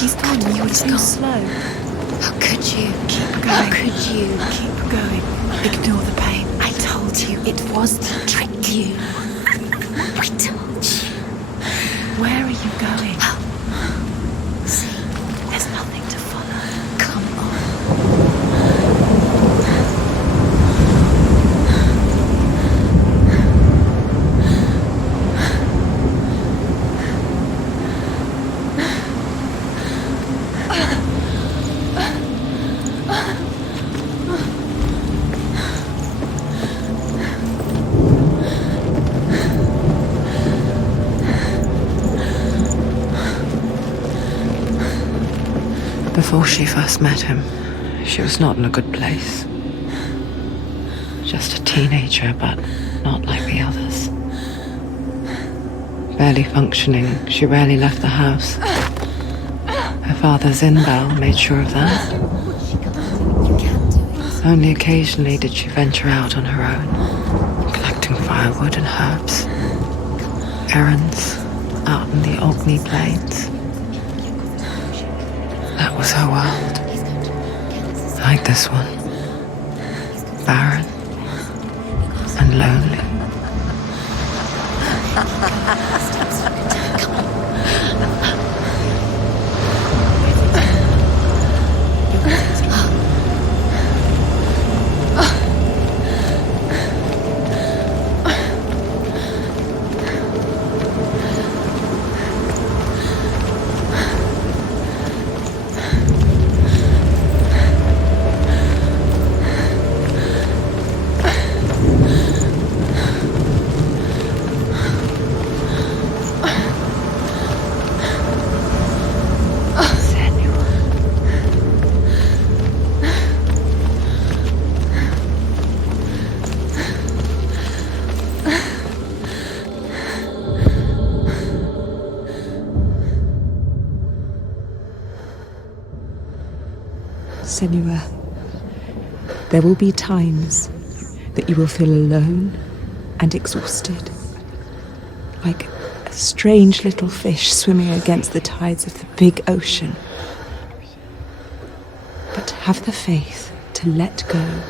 He's gone. You were too slow. How could you? Keep going. How could you? Keep going. Ignore the pain. I told you it was to trick you. I told you. Where are you going? See, There's nothing to follow. come on. Before she first met him, she was not in a good place. Just a teenager, but not like the others. Barely functioning, she rarely left the house. Her father's in-bell made sure of that. You can do it. Only occasionally did she venture out on her own, collecting firewood and herbs. Errands out in the Orkney Plains. That was her world. Like this one. Barren and lonely. Senua, there will be times that you will feel alone and exhausted, like a strange little fish swimming against the tides of the big ocean. But have the faith to let go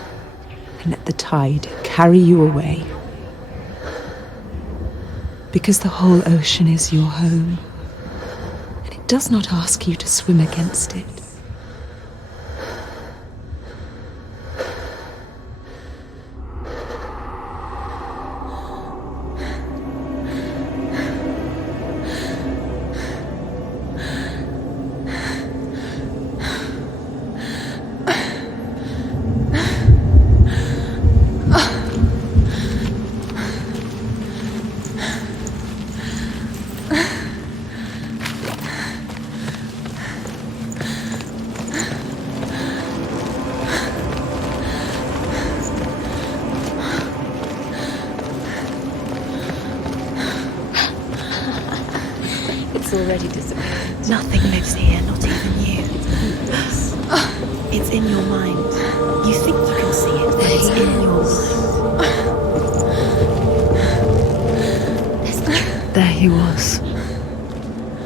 and let the tide carry you away. Because the whole ocean is your home, and it does not ask you to swim against it. It's already disappeared. Nothing lives here, not even you. It's in your mind. You think you can see it, but it's in your mind. There he was.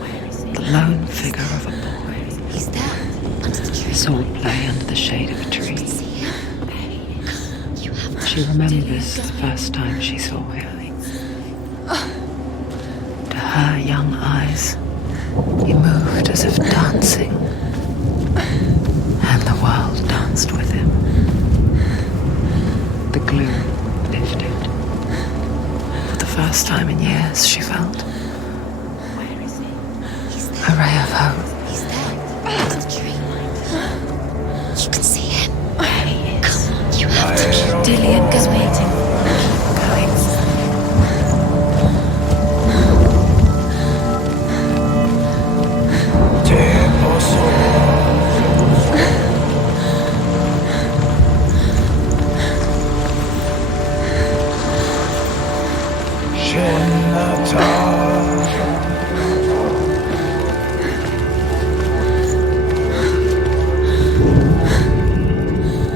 Where is he? The lone figure of a boy. He's there, under the tree. Sword lay under the shade of a tree. See him? You have to. She remembers the first time she saw him. To her young eyes, he moved as if dancing, and the world danced with him. The gloom lifted. For the first time in years, she felt Where is he? He's a there. ray of hope. He's there, under the tree. You can see him. There he is. Come on, you have to keep Dillian is waiting. Keep going.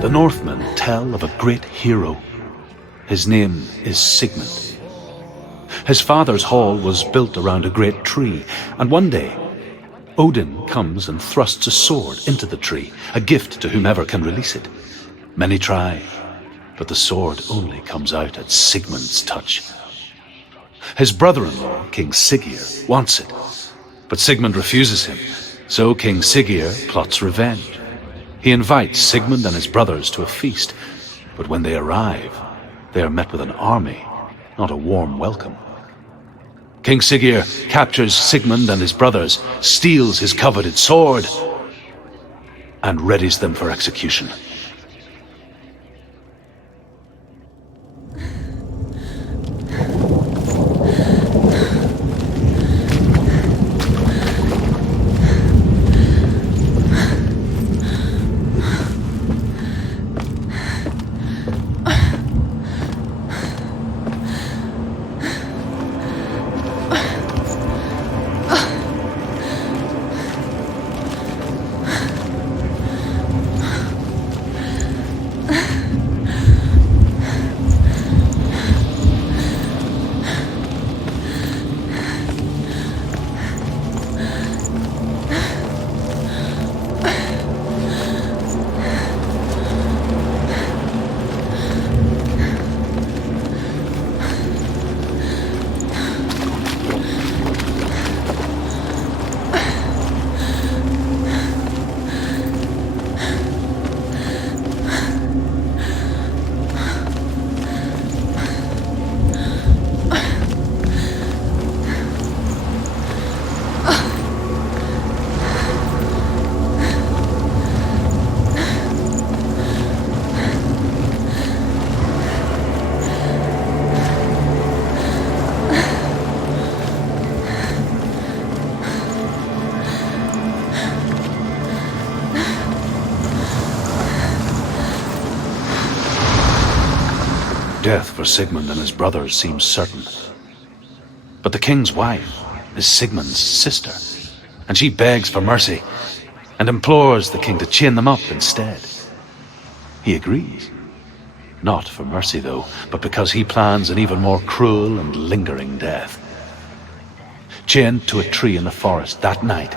The Northmen tell of a great hero. His name is Sigmund. His father's hall was built around a great tree, and one day Odin comes and thrusts a sword into the tree, a gift to whomever can release it. Many try, but the sword only comes out at Sigmund's touch. His brother-in-law, King Siggeir, wants it, but Sigmund refuses him, so King Siggeir plots revenge. He invites Sigmund and his brothers to a feast, but when they arrive, they are met with an army, not a warm welcome. King Siggeir captures Sigmund and his brothers, steals his coveted sword, and readies them for execution. Death for Sigmund and his brothers seems certain. But the king's wife is Sigmund's sister, and she begs for mercy and implores the king to chain them up instead. He agrees. Not for mercy, though, but because he plans an even more cruel and lingering death. Chained to a tree in the forest that night,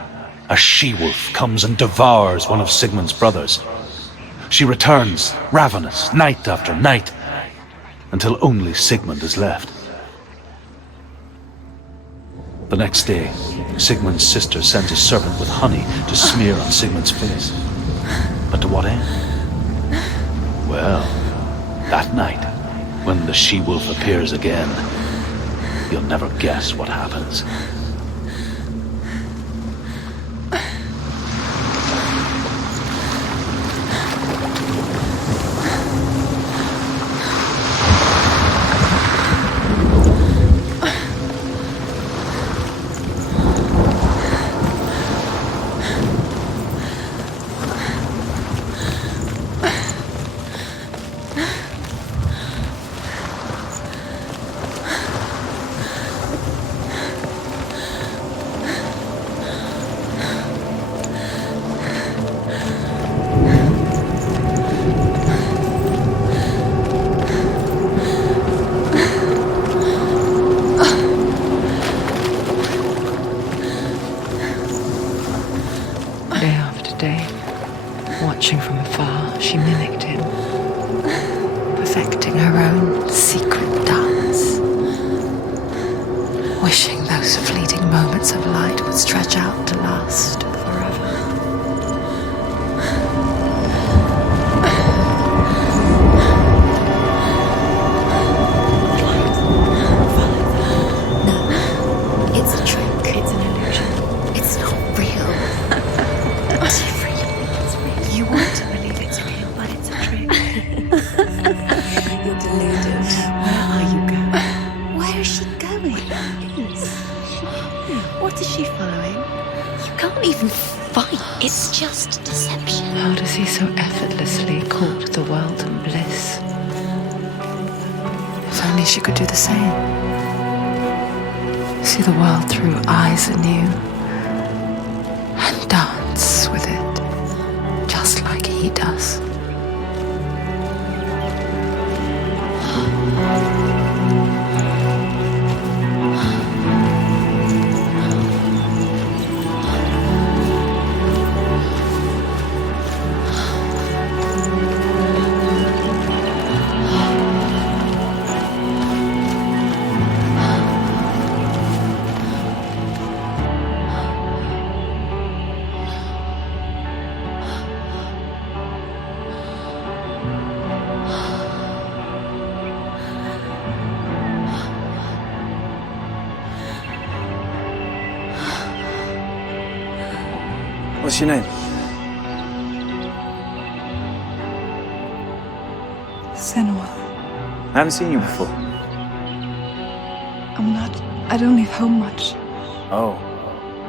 a she-wolf comes and devours one of Sigmund's brothers. She returns, ravenous, night after night, until only Sigmund is left. The next day, Sigmund's sister sends a servant with honey to smear on Sigmund's face. But to what end? Well, that night, when the she-wolf appears again, you'll never guess what happens. Day after day, watching from afar, she mimicked him, perfecting her own secret dance, wishing those fleeting moments of light would stretch out to last forever. It's a trick. It's an illusion. It's not real. You want to believe it's real, but it's a trick. You're deluded. Where are you going? Where is she going? What is she following? You can't even fight. It's just deception. How does he so effortlessly court the world and bliss? If only she could do the same. See the world through eyes anew and dance with it, just like he does. What's your name? Senua. I haven't seen you before. I don't leave home much. Oh,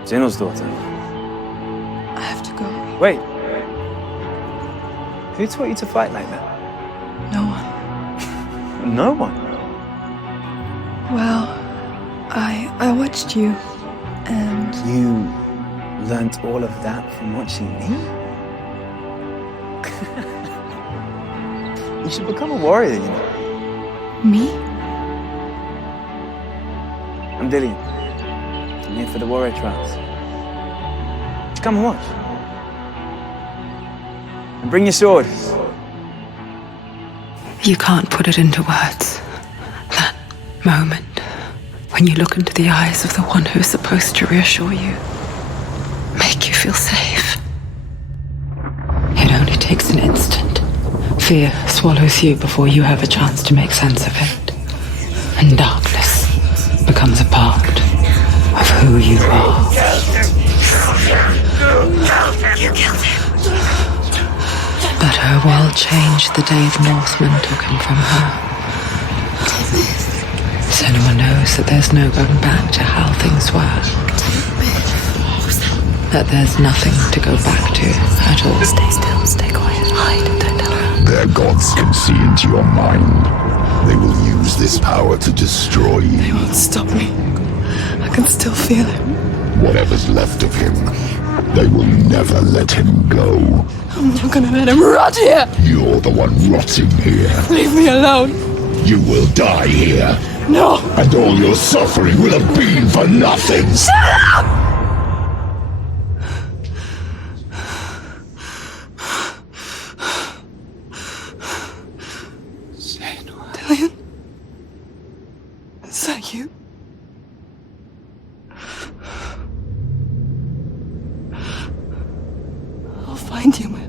Zeno's daughter. I have to go. Wait. Who taught you to fight like that? No one. No one. Well, I watched you, and You learnt all of that from watching me? You should become a warrior, you know. me? I'm Dillian. I'm here for the warrior trials. Just come and watch. And bring your sword. You can't put it into words. That moment when you look into the eyes of the one who's supposed to reassure you, make you feel safe. It only takes an instant. Fear swallows you before you have a chance to make sense of it. And darkness becomes a part of who you are. You killed him. But her world changed the day the Northmen took him from her. Senua knows that there's no going back to how things were. That there's nothing to go back to at all. Stay still, stay quiet, hide, don't tell her. Their gods can see into your mind. They will use this power to destroy you. They won't stop me. I can still feel him. Whatever's left of him, they will never let him go. I'm not gonna let him rot here. You're the one rotting here. Leave me alone. You will die here. No. And all your suffering will have been for nothing. Dillian? Is that you? I'll find you, my